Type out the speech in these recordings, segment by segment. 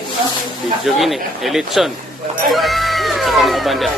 Video gini, Elitson. Sa kanila banda.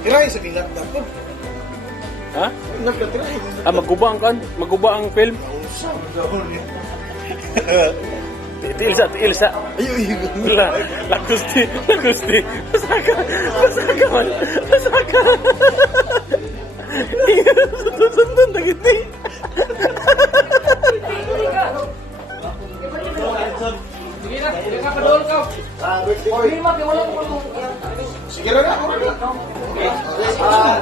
Tiray sa kinat dapat. Ha? Nagkatiray. Magguba ang kan? Magguba ang film? Tiilsa. Ayo. Wala. Lagusti. Masaka man. Masaka. Sundan na giti. Sige ka padol ka. Lima di wala ko. Sige na ako.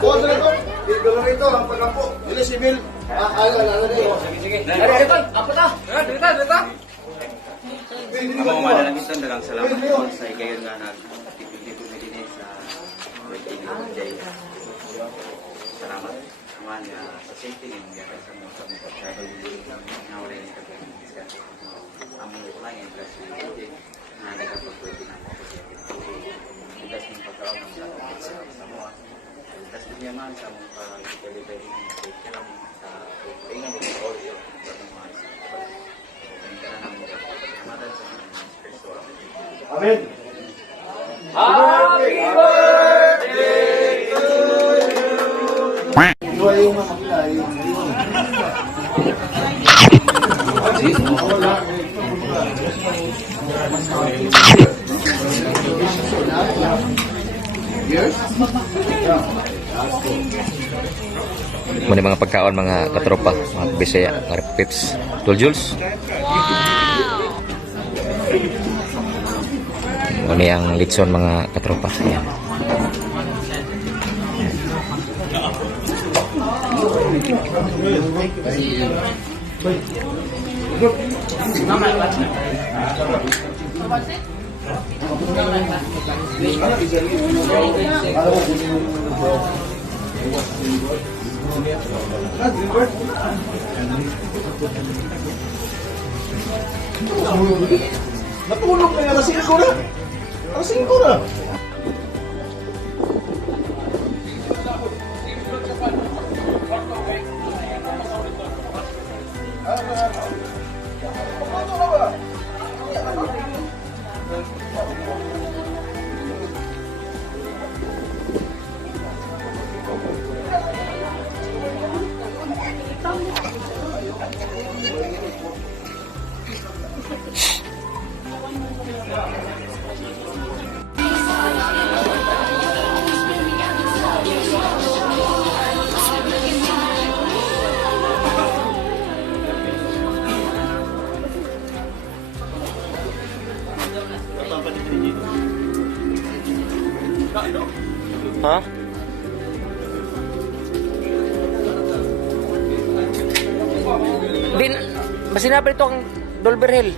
Boss na ito. Dito rito ang pagkampo. Dili sibil. Sige. Ari tol, apa ta? Dito. Ako manalamisan dagang salamat po sa igayon nga nagtitipid din sa birthday ni Jay. Salamat naman sa safety ni mga sa mga travel na wala ni kagawin discussion. Among ko lang yung plus na nagpapagpwede na mo kasi bigas ng pagkaon ng sa mga tas niya man sa mga pag-delivery ng safety lang sa ingat mo sa audio Amen. Happy birthday to you. Iwa yung makakila. Muna mga pagkaon, mga katropa, mga bisaya, mga pips. Tol Jules. Muna yung litson, mga katropa. Ayan. Natulog na nga na 5 na. Ang 5 na. ha? Din, masinapin ito ang Dolber Hill.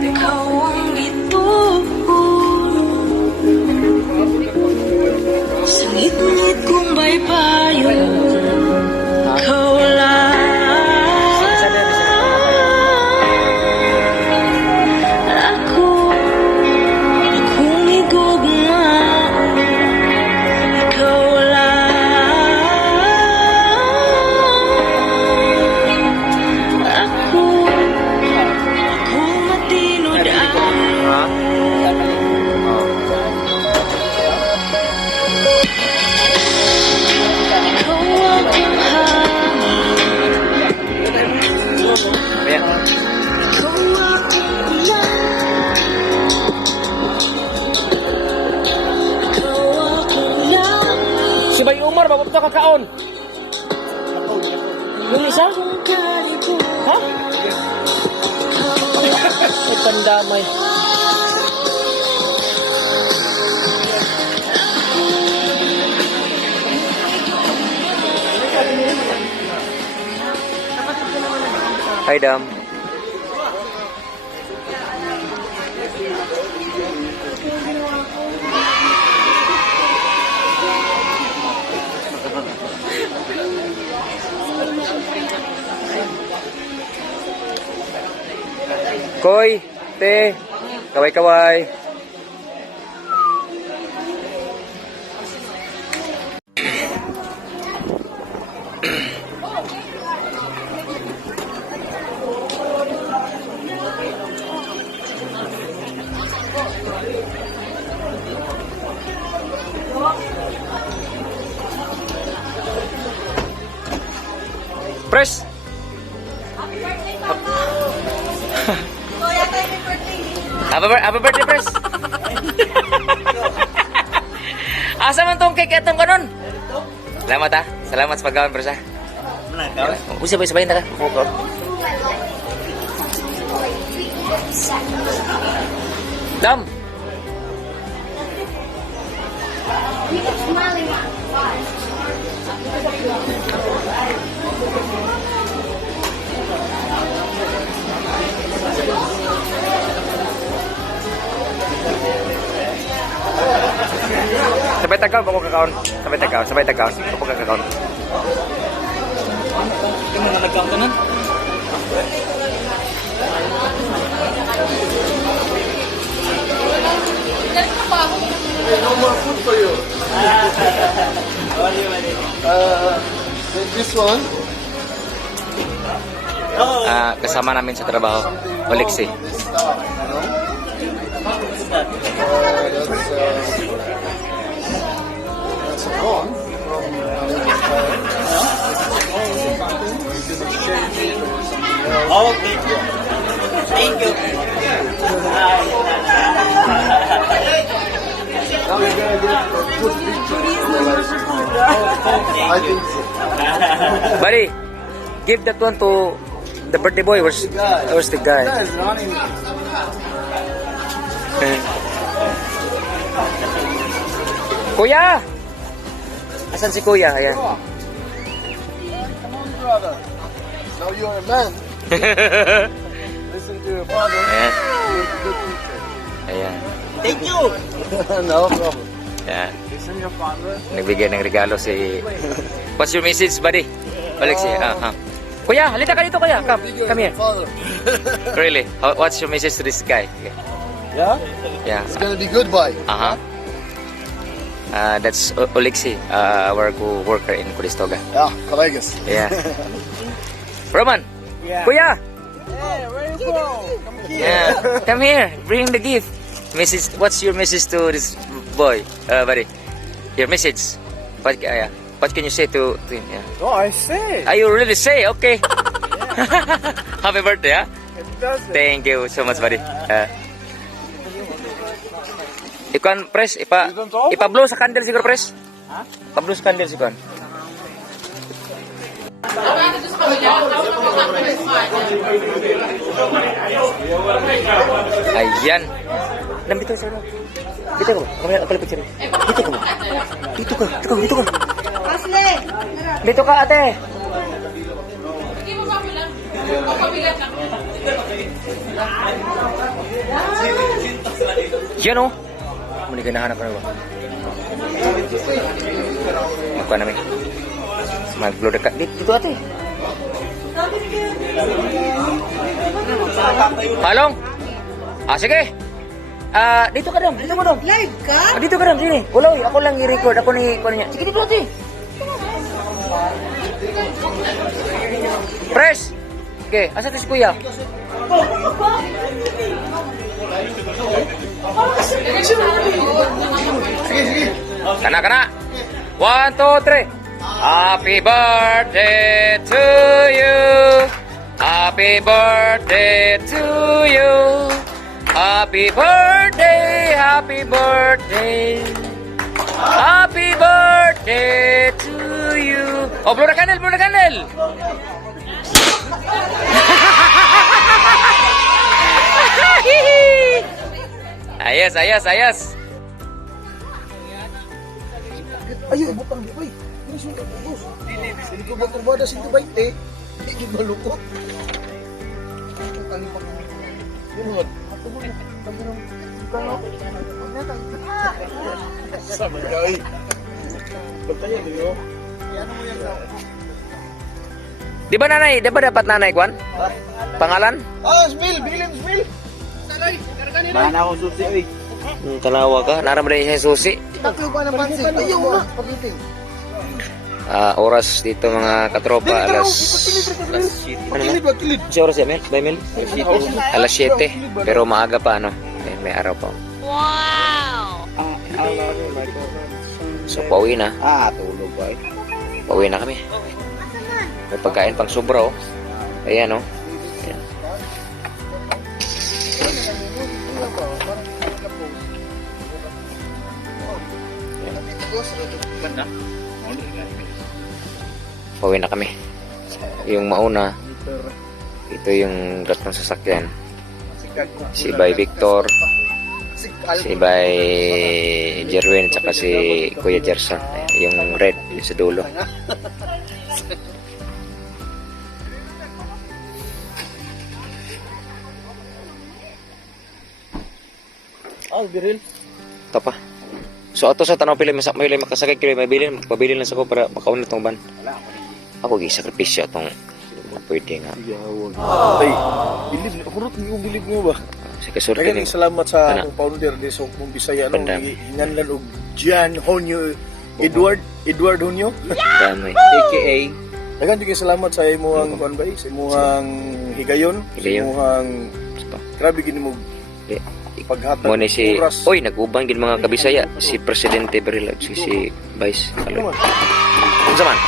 Ikaw ang ituon sa ngit-ngit kong baybayo. Ikaw lang akong igugmao. Ikaw lang akong matinod ang Ha? ikaw akong hangin. Ayan. Ikaw akong ulan. Ikaw akong langit. Si Bay Umar, bago ito kakaon. Yung isa? Akong kalibutan. Ha? Ay, pandamay. Hi, Dam. Koy, te, kaway-kaway. Press. Happy birthday, Press. Asa man tong cake atong kanon? Salamat ha. Salamat sa pagkaon, Press ha. Usay-usay na ka. Dam. Sabay tagaw, bako kakaon. Sabay tagaw. Bako kakaon. Yung mga nagkaon ka nun? No more food for you. This one. Kasama namin sa trabaho. Olexi. This stuff, you know? That's a corn from Oh, thank you. Thank you. Now we're gonna get food pictures. I think so. Buddy, give that one to the birthday boy. Where's the guy? Guys running. Kuya! Asan si Kuya? Ayan. Come on, brother. Now you're a man. Listen to your father. Ayan. Good picture. Ayan. Thank you. No problem. Ayan. Listen to your father. Nagbigay ng regalo si... What's your message, buddy? Alexi. Kuya, halika ka dito, Kuya. Come here. Father. Really? What's your message to this guy? Yeah? Yeah. It's gonna be goodbye. That's Olexi, our co-worker in Coristoga. Yeah, colegas. Yeah. Roman. Yeah. Kuya. Hey, where you from? Come here. Yeah. Come here. Bring the gift. Message. What's your message to this boy, buddy? Your message. What can you say to him? Yeah. Oh, I say. You really say? Okay. Happy birthday, ha? It does it. Thank you so much, buddy. Ikuan, Pres, ipa-blow sa candle siguro, Pres. Ha? Pa-blow sa candle siguro. Ayan. Dan dito sa ano? Dito ka ba? Kami ako pala picture. Dito ka ba? Dito ka. Dito ka. Dito ka ate. Yan o. Muli ka nahanap ka na ba? Magkuha namin. Mag-blow the cut. Dito ate. Palong. Sige. Dito ka dam. Dito ka dam. Live ka? Dito ka dam. Sini. Uloy, ako lang i-record. Ako ni niya. Sige dito ate. Press. Okay, asa to si kuya? Kana. 1, 2, 3. Happy birthday to you. Happy birthday to you. Happy birthday, happy birthday. Happy birthday to you. Oh, blow the candle, blow the candle. Ayos. Ayun, butang di ba? Ini sudah bagus. Ini ko butang bada sini baik teh. Ini malukot. Ini sama kali. Bertanya dulu. Di ba nanay? Di ba dapat nanay, Kwan? Pangalan? Smil, bilin Smil. Mana ako susi, oy. Tanawa ka. Naramdaman niya yung susi. Takyo pa ng pansin. Ayaw na. Pagiting. Oras dito mga katropa, alas... Kilid ba, kilid? Si oras yan, Mel? By Mel? Alas 7. Pero maaga pa, ano? May araw pa. So, pauwi na. Tulog ba? Pauwi na kami. May pagkain pang sobra, oh. Ayan, oh. Ayan. Pauwi na kami. Yung mauna, ito yung tatlong sasakyan. Si Bay Victor, si Bay Jerwin, tsaka si Kuya Jerson. Yung red, yung sa dulo. Biril. Ito pa. So ato sa tanaw pili may makasakay kilo may bilin, pabili lang sa ko para makauna tong ban. Ako gi sakripisyo tong pwede nga. Ay, bilib na kurot mo bilib mo ba? Si kasurti Daghang ni. salamat sa Ana. akong founder di sa akong Bisaya no Pandami. hinganlan og Gian Honyo Edward Honyo. Dami. AKA Daghang digay salamat sa imong kuan ba sa imong higayon, sa Higayon. imong Ito. grabe gid mo Di. paghatag Mo ni si oras. Oy nag-ubang gid mga kabisaya si Presidente Beril at si Vice Alo. Unsa man?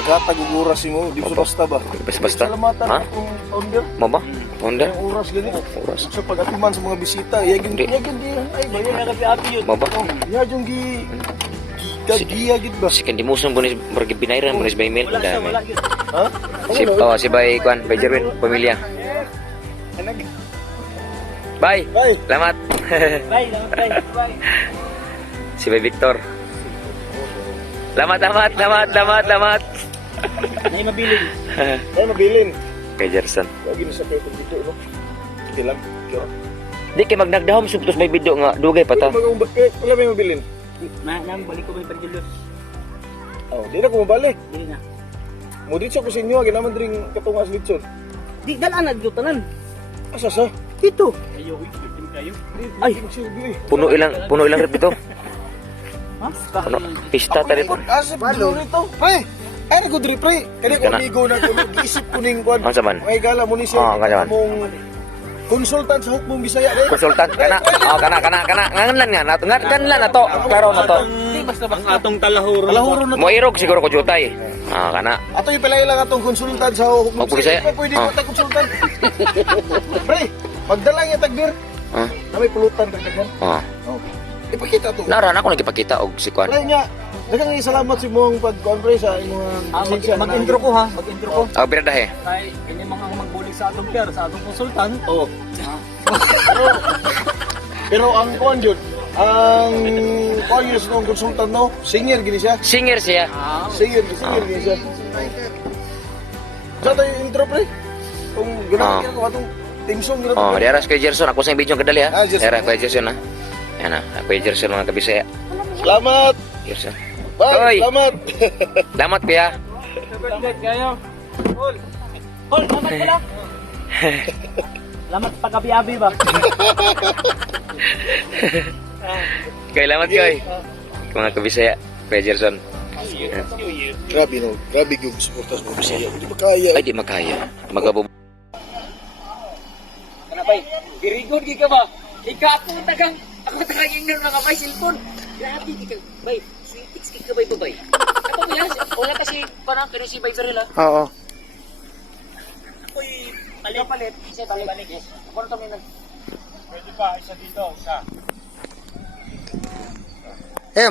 Paghatag og oras mo, di Opo. basta ba? Basta-basta? Salamatan Ha? akong founder. Mo ba? Honda? Ang oras gani. Oras. Sa pag-atiman sa mga bisita, yagin Di. di ay ba yan nakapi-api yun. Mo ba? Ya jung gi giya gid ba? Si kandimuson po ni Bargi binayran mo ni by mail. Ang dami. Ha? Si Bay Kwan, Bay Jerwin, pamilya. Bye. Bye. Salamat. Si Bay Victor. Lamat. Ay mabilin. Kay Jerson. Lagi na sa kayo dito no. Sige lang. Kaya. Di kay magnagdahom subtos may video nga dugay pa ta. Wala may mabilin. Balik ko ba yung perjulos? Oh, di na ko mabalik. Hindi na. Mo dito ko sa inyo, ginaman dring katungas litson. Di, dalaan na dito tanan. Asa sa? Dito. Ay, Puno ilang rep dito. Ha? Ano? Pista ta dito. asa balo rito. Pre, ay ko diri pre. Kani ko Kana. amigo na ko giisip ko ning kwan. Ano sa man? Ay gala mo ni siya. Kana man. Mong konsultan sa hukbong Bisaya eh. Konsultan kana. Kana. Nganlan nga nato. Nganlan na to. Klaro na to. Di, basta-basta. Ang atong talahuro. Alahuro na. Mo irog siguro ko jutay. Kana. Ato yung palay lang atong konsultan sa hukbong Hukbong Bisaya? Pwede ko ta konsultan. Pre, magdala nga tagbir. Ah. Na may pulutan dagdagan. Ah. Oh. Ipakita to. Naran ako nagipakita og si Kwan. Pre nya, Daghang salamat sa imong pag-conference sa imong Mag-intro ko ha, mag-intro ko. Oh, birada he. Kay ini mga magbulig sa atong player, sa atong konsultan. Oh. Pero ang kuan jud, ang kuan yun sa konsultan no, singer gini siya. Singer siya. Singer gini siya. Sa tayo intro pre. Kung ganahan ko atong team song gina. Oh, diaras kay Gerson. Ako sa video kadali ha. Ah, Gerson. Diaras kay Gerson ha. Yan na. Ako kay Gerson mga kabisaya. Salamat. Gerson. Bye. Oy. Salamat. Salamat kuya. Kayo. Hol, lamat pala. Lamat pagkabi-abi ba? Kay salamat kay. Mga kabisaya. Kay Gerson. Grabe no. Grabe yung supporters mo siya. Hindi makaya. Ay, di makaya. Magabo. Ano bay? Very good ka ba? Ikaw ako tagang ingnan mga bay cellphone. Grabe ka bay. Sweetix ka bay bay. Ako ba yan? Wala kasi parang kani si Bay Ferrell. Oo. Uy, palit. Isa balik. Yes. Ako na nag. Pwede pa isa dito, isa.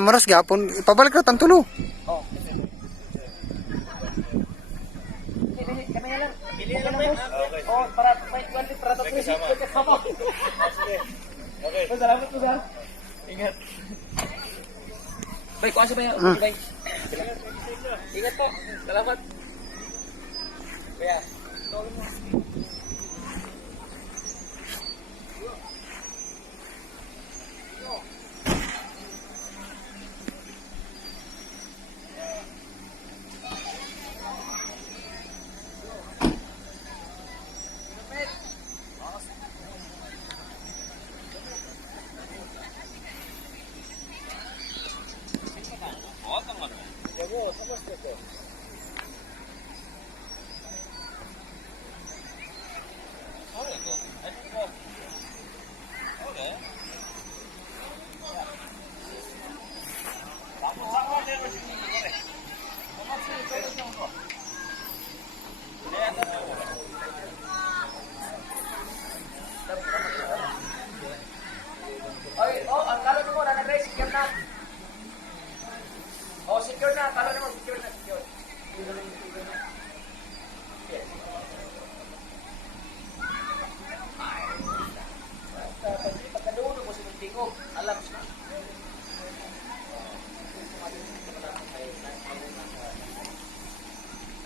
Maras gapon, ipabalik na tantulo. Oh. Pili lang ba? Oh, para to kasama. Okay. Salamat po, sir. Ingat. Bay, kuha sa bay. Bay. Ingat po. Salamat. Kaya. Ang kalo mo na nag-race, secure na. Oh, secure na. Kalo mo, secure na. Pagkadulo mo sa muntigo, alam na.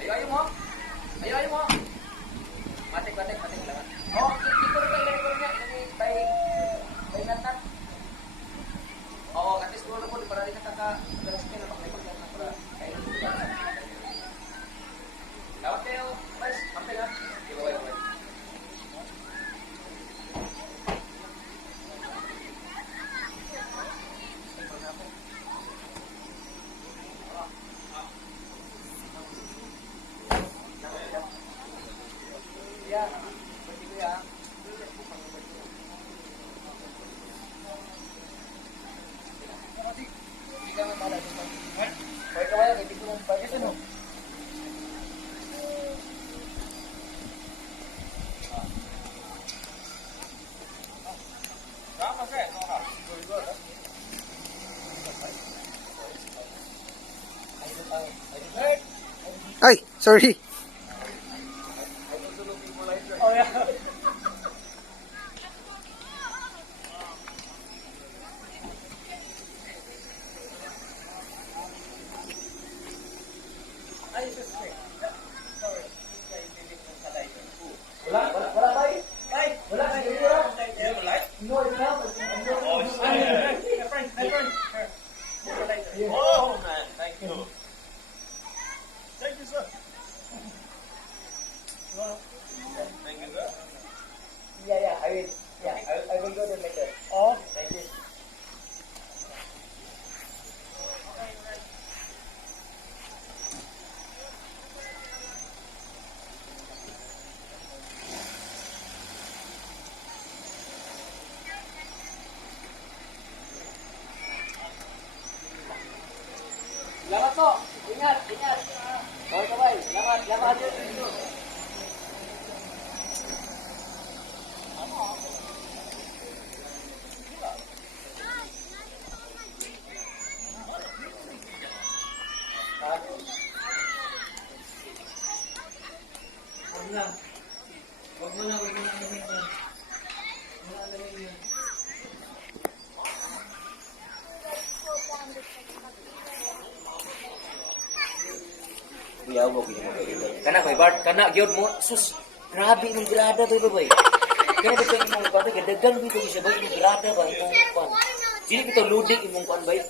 Ayaw mo. Matik lang. Oh, ikot ka niya. Ini bay natat. Oh, at least dulu po di para rin nakaka-dalas kayo na pag-report na para kayo. Lawat kayo, mas, ampel ha? Iwaway. Yeah, berarti ko ya. Ay, sorry. I will go there later. Oh, thank you. Selamat po. Ingat. Okay, kabay. Selamat. yawa ko yung mga kana bay Bart kana gyud mo sus grabe ng grada bay bay kana ba yung mga bata gadagan dito siya bay yung grada ba kung pan sino kita ludik imong pan bay